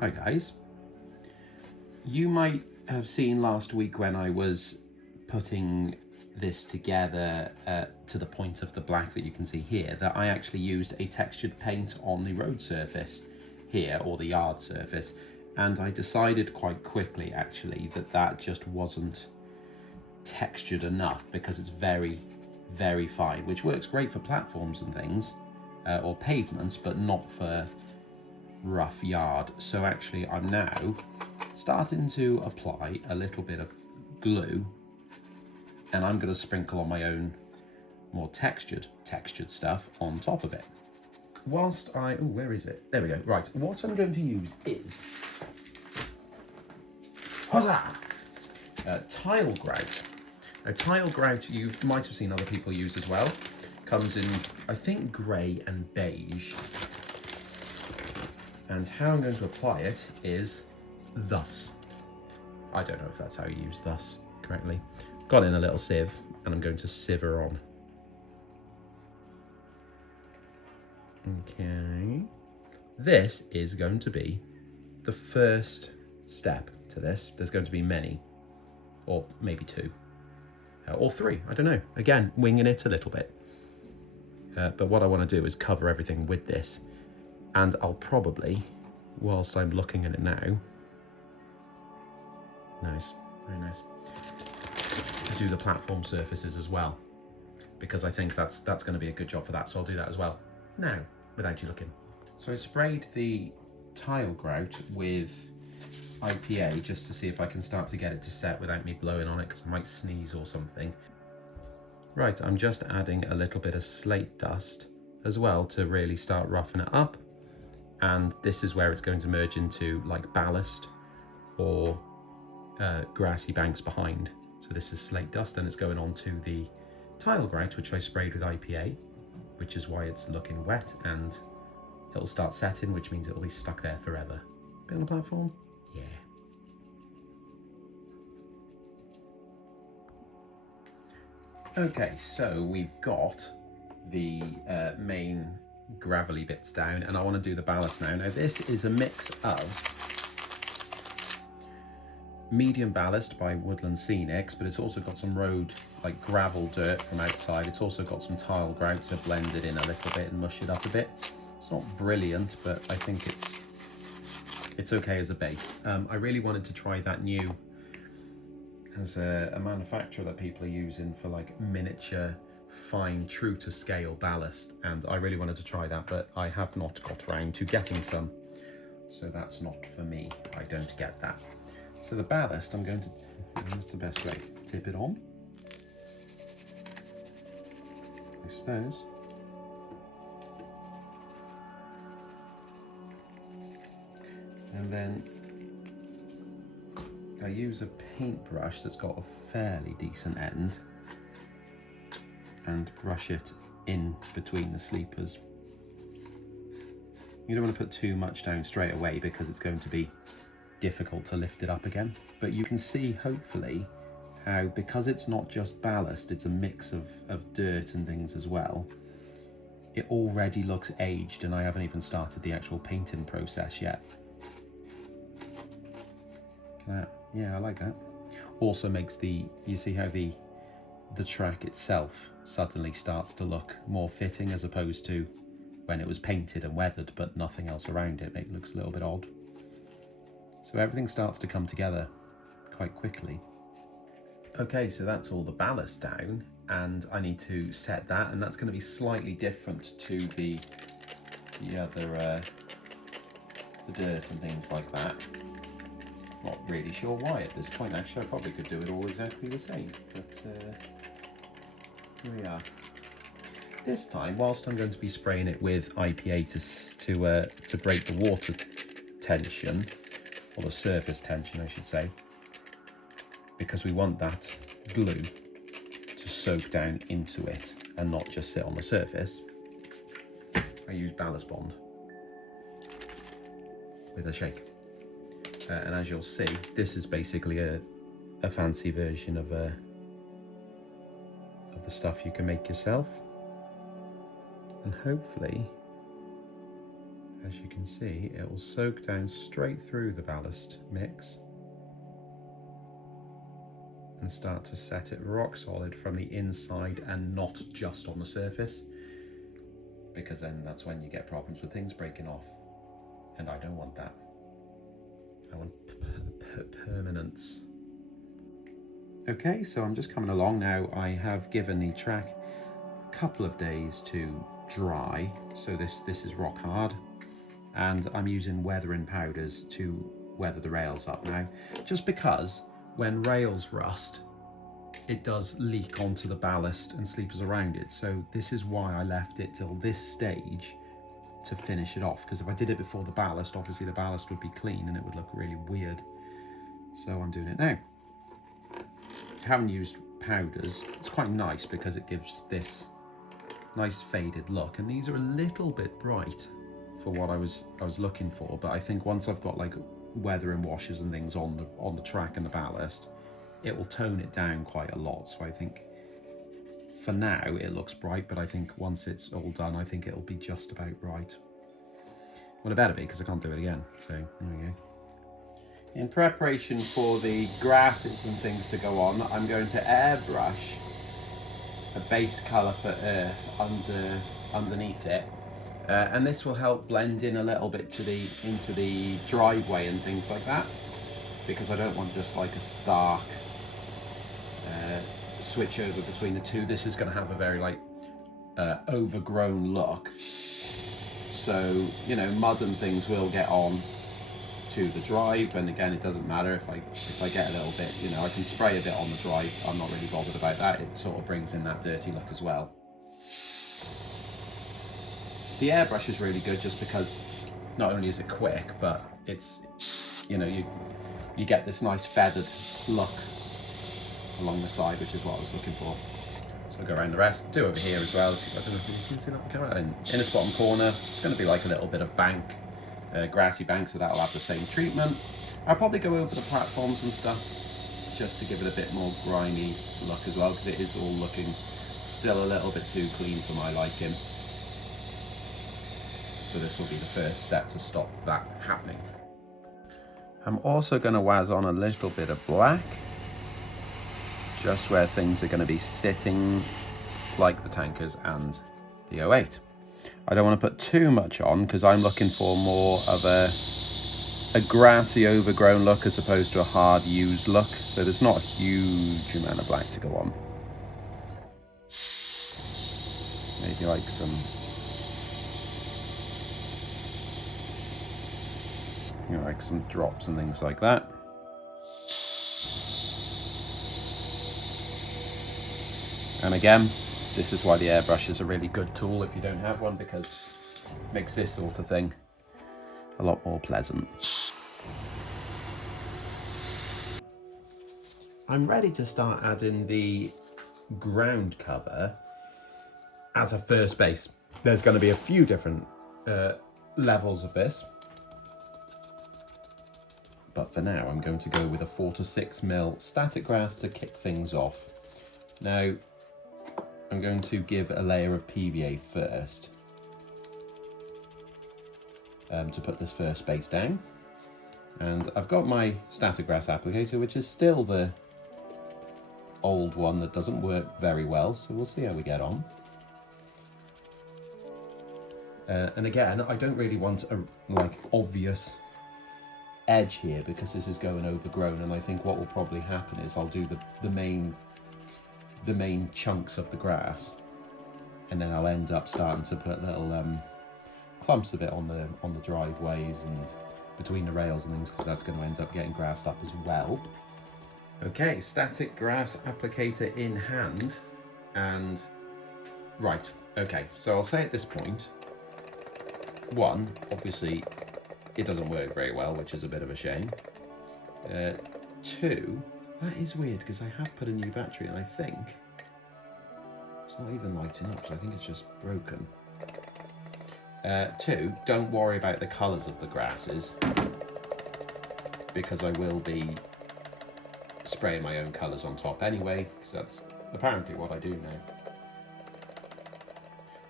Hi guys. You might have seen last week when I was putting this together to the point of the black that you can see here, that I actually used a textured paint on the road surface here, or the yard surface, and I decided quite quickly actually that that just wasn't textured enough because it's very, very fine, which works great for platforms and things, or pavements, but not for rough yard. So actually I'm now starting to apply a little bit of glue, and I'm going to sprinkle on my own more textured stuff on top of it. Whilst I, oh, where is it? There we go. Right, what I'm going to use is tile grout. A tile grout you might have seen other people use as well. Comes in, I think, grey and beige. And how I'm going to apply it is thus. I don't know if that's how you use thus correctly. Got it in a little sieve, and I'm going to sieve her on. Okay. This is going to be the first step to this. There's going to be many, or maybe two, or three, I don't know. Again, winging it a little bit. But what I want to do is cover everything with this. And I'll probably, whilst I'm looking at it now, nice, very nice, do the platform surfaces as well, because I think that's going to be a good job for that. So I'll do that as well now, without you looking. So I sprayed the tile grout with IPA just to see if I can start to get it to set without me blowing on it, because I might sneeze or something. Right, I'm just adding a little bit of slate dust as well to really start roughing it up. And this is where it's going to merge into like ballast or grassy banks behind. So this is slate dust, and it's going on to the tile grout, which I sprayed with IPA, which is why it's looking wet, and it'll start setting, which means it'll be stuck there forever. Bit on the platform? Yeah. Okay, so we've got the main gravelly bits down, and I want to do the ballast now. Now this is a mix of medium ballast by Woodland Scenics, but it's also got some road, like gravel dirt from outside. It's also got some tile grout to blend it in a little bit and mush it up a bit. It's not brilliant, but I think it's okay as a base. I really wanted to try that new, as a manufacturer that people are using for like miniature, fine, true to scale ballast, and I really wanted to try that, but I have not got around to getting some, so that's not for me. I don't get that. So the ballast, I'm going to, what's the best way? Tip it on, I suppose. And then I use a paintbrush that's got a fairly decent end and brush it in between the sleepers. You don't want to put too much down straight away because it's going to be difficult to lift it up again. But you can see hopefully how, because it's not just ballast, it's a mix of dirt and things as well, it already looks aged, and I haven't even started the actual painting process yet. Yeah, I like that. Also makes the, you see how the track itself suddenly starts to look more fitting, as opposed to when it was painted and weathered but nothing else around it. It looks a little bit odd. So everything starts to come together quite quickly. Okay, so that's all the ballast down, and I need to set that, and that's going to be slightly different to the other the dirt and things like that. Not really sure why at this point. Actually, I probably could do it all exactly the same, but here we are. This time, whilst I'm going to be spraying it with IPA to break the water tension, or the surface tension I should say, because we want that glue to soak down into it and not just sit on the surface, I use Ballast Bond with a shake. And as you'll see, this is basically a fancy version of the stuff you can make yourself. And hopefully as you can see, it will soak down straight through the ballast mix and start to set it rock solid from the inside and not just on the surface, because then that's when you get problems with things breaking off, and I don't want that. I want permanence. Okay, so I'm just coming along now. I have given the track a couple of days to dry, so this is rock hard, and I'm using weathering powders to weather the rails up now, just because when rails rust, it does leak onto the ballast and sleepers around it. So this is why I left it till this stage to finish it off, because if I did it before the ballast, obviously the ballast would be clean and it would look really weird. So I'm doing it now. If you haven't used powders, it's quite nice because it gives this nice faded look, and these are a little bit bright for what I was looking for, but I think once I've got like weathering washes and things on the track and the ballast, it will tone it down quite a lot. So I think for now it looks bright, but I think once it's all done, I think it'll be just about right. Well, it better be, because I can't do it again. So there we go. In preparation for the grasses and things to go on, I'm going to airbrush a base colour for earth underneath it. And this will help blend in a little bit into the driveway and things like that, because I don't want just like a stark switch over between the two. This is going to have a very like overgrown look, so you know, mud and things will get on to the drive, and again, it doesn't matter if I get a little bit, you know, I can spray a bit on the drive. I'm not really bothered about that. It sort of brings in that dirty look as well. The airbrush is really good just because not only is it quick, but it's, you know, you get this nice feathered look along the side, which is what I was looking for. So I'll go around the rest, do over here as well. I don't know if you can see that camera. In this bottom corner, it's going to be like a little bit of bank, grassy bank, so that'll have the same treatment. I'll probably go over the platforms and stuff just to give it a bit more grimy look as well, because it is all looking still a little bit too clean for my liking. So this will be the first step to stop that happening. I'm also going to waz on a little bit of black, just where things are going to be sitting, like the tankers and the 08. I don't want to put too much on, because I'm looking for more of a grassy overgrown look as opposed to a hard used look. So there's not a huge amount of black to go on. Maybe like some drops and things like that. And again, this is why the airbrush is a really good tool if you don't have one, because it makes this sort of thing a lot more pleasant. I'm ready to start adding the ground cover as a first base. There's going to be a few different levels of this, but for now I'm going to go with a 4 to 6 mil static grass to kick things off. Now I'm going to give a layer of PVA first to put this first base down, and I've got my static grass applicator, which is still the old one that doesn't work very well, so we'll see how we get on. And again, I don't really want a obvious edge here, because this is going overgrown, and I think what will probably happen is I'll do the main chunks of the grass, and then I'll end up starting to put little clumps of it on the driveways and between the rails and things, because that's going to end up getting grassed up as well. Okay, static grass applicator in hand, and right, okay, so I'll say at this point, one, obviously it doesn't work very well, which is a bit of a shame. Two, that is weird, because I have put a new battery and I think it's not even lighting up, so I think it's just broken. Two, don't worry about the colours of the grasses, because I will be spraying my own colours on top anyway, because that's apparently what I do now.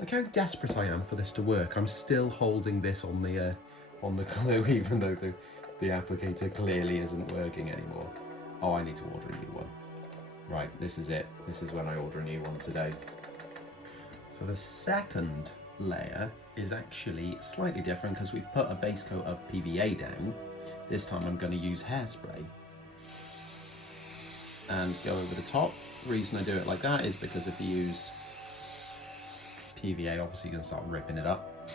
Look how desperate I am for this to work. I'm still holding this on the glue, even though the applicator clearly isn't working anymore. Oh, I need to order a new one. Right, this is it. This is when I order a new one today. So the second layer is actually slightly different because we've put a base coat of PVA down. This time I'm going to use hairspray and go over the top. The reason I do it like that is because if you use PVA, obviously you're going to start ripping it up.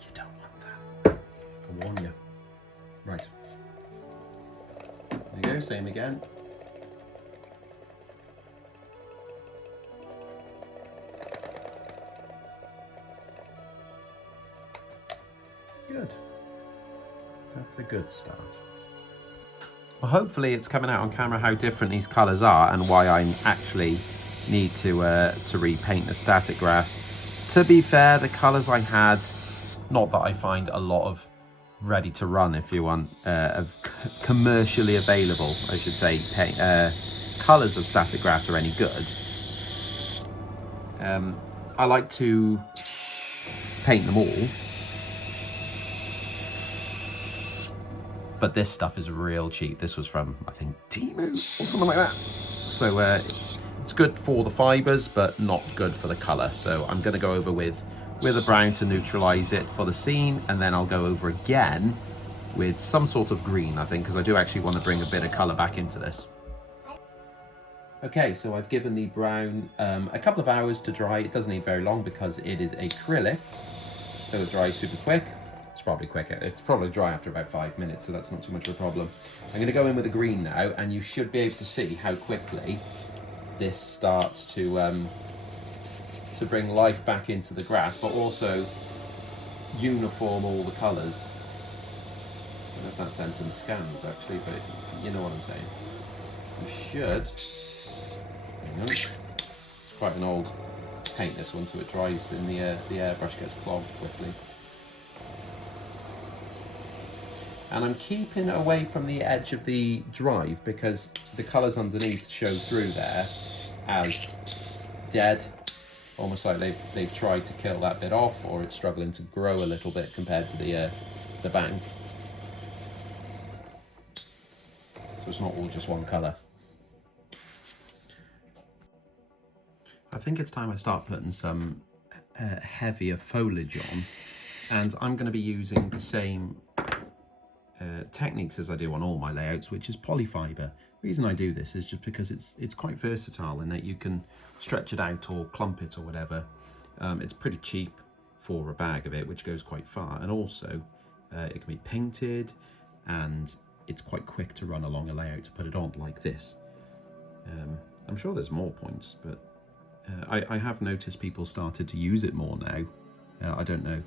You don't want that. I warn you. Right. There you go, same again. Good. That's a good start. Well, hopefully it's coming out on camera how different these colours are and why I actually need to repaint the static grass. To be fair, the colours I had, not that I find a lot of ready to run, if you want, commercially available, I should say, colours of static grass are any good. I like to paint them all. But this stuff is real cheap. This was from, I think, Temu or something like that. So it's good for the fibres, but not good for the colour. So I'm going to go over with a brown to neutralise it for the scene, and then I'll go over again with some sort of green, I think, because I do actually want to bring a bit of colour back into this. Okay, so I've given the brown a couple of hours to dry. It doesn't need very long because it is acrylic, so it dries super quick. It's probably quicker. It's probably dry after about 5 minutes, so that's not too much of a problem. I'm going to go in with the green now, and you should be able to see how quickly this starts to bring life back into the grass, but also uniform all the colours. I don't know if that sentence scans actually, but you know what I'm saying. You should. Hang on. It's quite an old paint, this one, so it dries in the airbrush gets clogged quickly. And I'm keeping away from the edge of the drive because the colours underneath show through there as dead, almost like they've tried to kill that bit off, or it's struggling to grow a little bit compared to the bank. So it's not all just one colour. I think it's time I start putting some heavier foliage on, and I'm going to be using the same techniques as I do on all my layouts, which is polyfiber. The reason I do this is just because it's quite versatile in that you can stretch it out or clump it or whatever. It's pretty cheap for a bag of it, which goes quite far, and also it can be painted, and it's quite quick to run along a layout to put it on like this. I'm sure there's more points, but I have noticed people started to use it more now. I don't know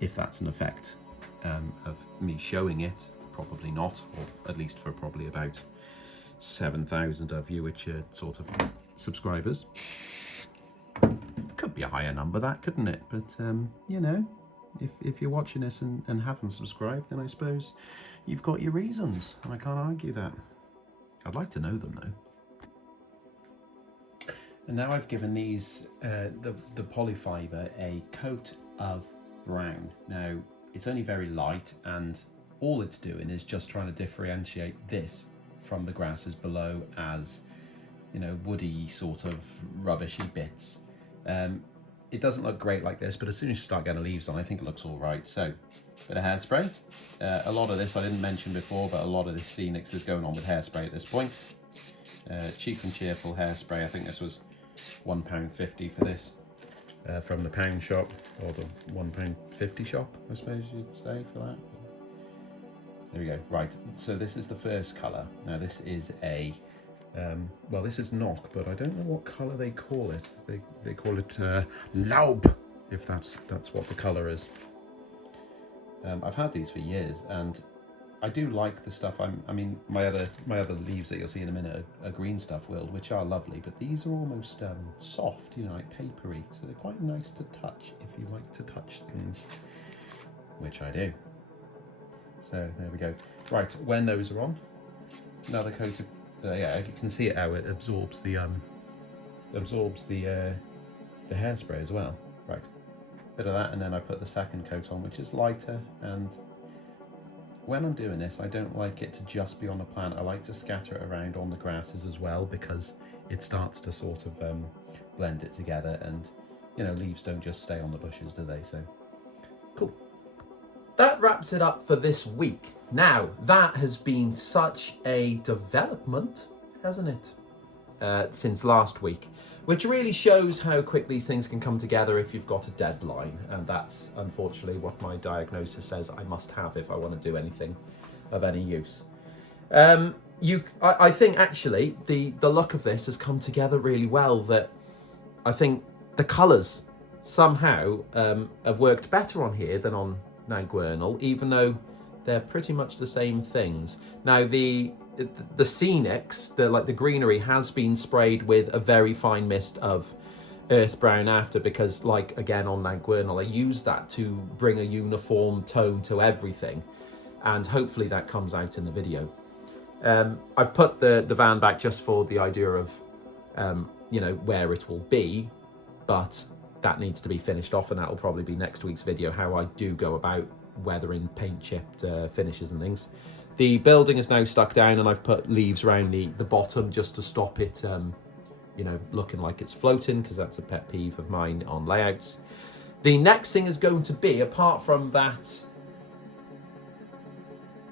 if that's an effect of me showing it, probably not, or at least for probably about 7,000 of you, which are sort of subscribers. Could be a higher number, that, couldn't it? But you know, if you're watching this and haven't subscribed, then I suppose you've got your reasons, and I can't argue that. I'd like to know them though. And now I've given these the polyfiber a coat of brown. Now it's only very light, and all it's doing is just trying to differentiate this from the grasses below as, you know, woody sort of rubbishy bits. It doesn't look great like this, but as soon as you start getting leaves on, I think it looks all right. So, bit of hairspray. A lot of this I didn't mention before, but a lot of this Scenics is going on with hairspray at this point. Cheap and cheerful hairspray. I think this was £1.50 for this. From the pound shop, or the £1.50 shop, I suppose you'd say, for that. There we go. Right, so this is the first colour. Now this is a, well, this is knock, but I don't know what colour they call it. They call it Laub, if that's what the colour is. I've had these for years, and I do like the stuff. I mean, my other leaves that you'll see in a minute are green stuff willed, which are lovely, but these are almost soft, you know, like papery. So they're quite nice to touch if you like to touch things, which I do. So there we go. Right, when those are on, another coat of yeah, you can see how it absorbs the hairspray as well. Right, bit of that, and then I put the second coat on, which is lighter. And when I'm doing this, I don't like it to just be on the plant. I like to scatter it around on the grasses as well, because it starts to sort of blend it together, and you know, leaves don't just stay on the bushes, do they? So cool. That wraps it up for this week. Now, that has been such a development, hasn't it, since last week, which really shows how quick these things can come together if you've got a deadline. And that's unfortunately what my diagnosis says I must have if I want to do anything of any use. I think actually the look of this has come together really well, that I think the colours somehow have worked better on here than on Gwilliam, even though they're pretty much the same things. Now the scenics, the greenery, has been sprayed with a very fine mist of earth brown after, because like again on Gwilliam, I use that to bring a uniform tone to everything, and hopefully that comes out in the video. I've put the van back just for the idea of you know, where it will be, but that needs to be finished off, and that will probably be next week's video, how I do go about weathering paint chipped finishes and things. The building is now stuck down, and I've put leaves around the bottom just to stop it you know, looking like it's floating, because that's a pet peeve of mine on layouts. The next thing is going to be, apart from that,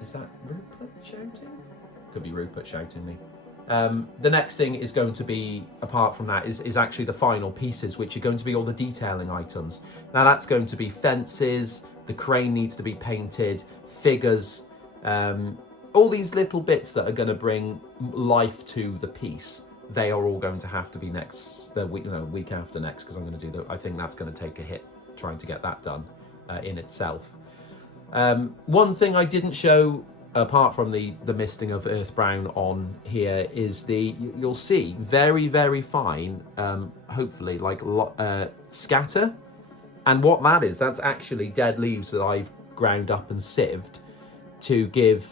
is that Rupert shouting? Could be Rupert shouting me. The next thing is going to be, apart from that, is actually the final pieces, which are going to be all the detailing items. Now that's going to be fences, the crane needs to be painted, figures, all these little bits that are going to bring life to the piece. They are all going to have to be week after next, because I'm going to do I think that's going to take a hit trying to get that done in itself. One thing I didn't show, apart from the misting of earth brown on here, is you'll see very, very fine, hopefully, like scatter. And what that is, that's actually dead leaves that I've ground up and sieved to give.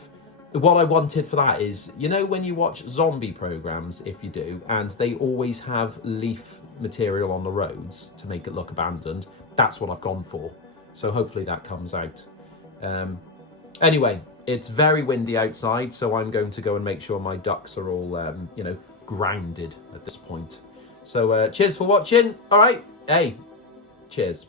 What I wanted for that is, you know, when you watch zombie programs, if you do, and they always have leaf material on the roads to make it look abandoned, that's what I've gone for. So hopefully that comes out. Anyway, it's very windy outside, so I'm going to go and make sure my ducks are all, you know, grounded at this point. So cheers for watching. All right. Hey, cheers.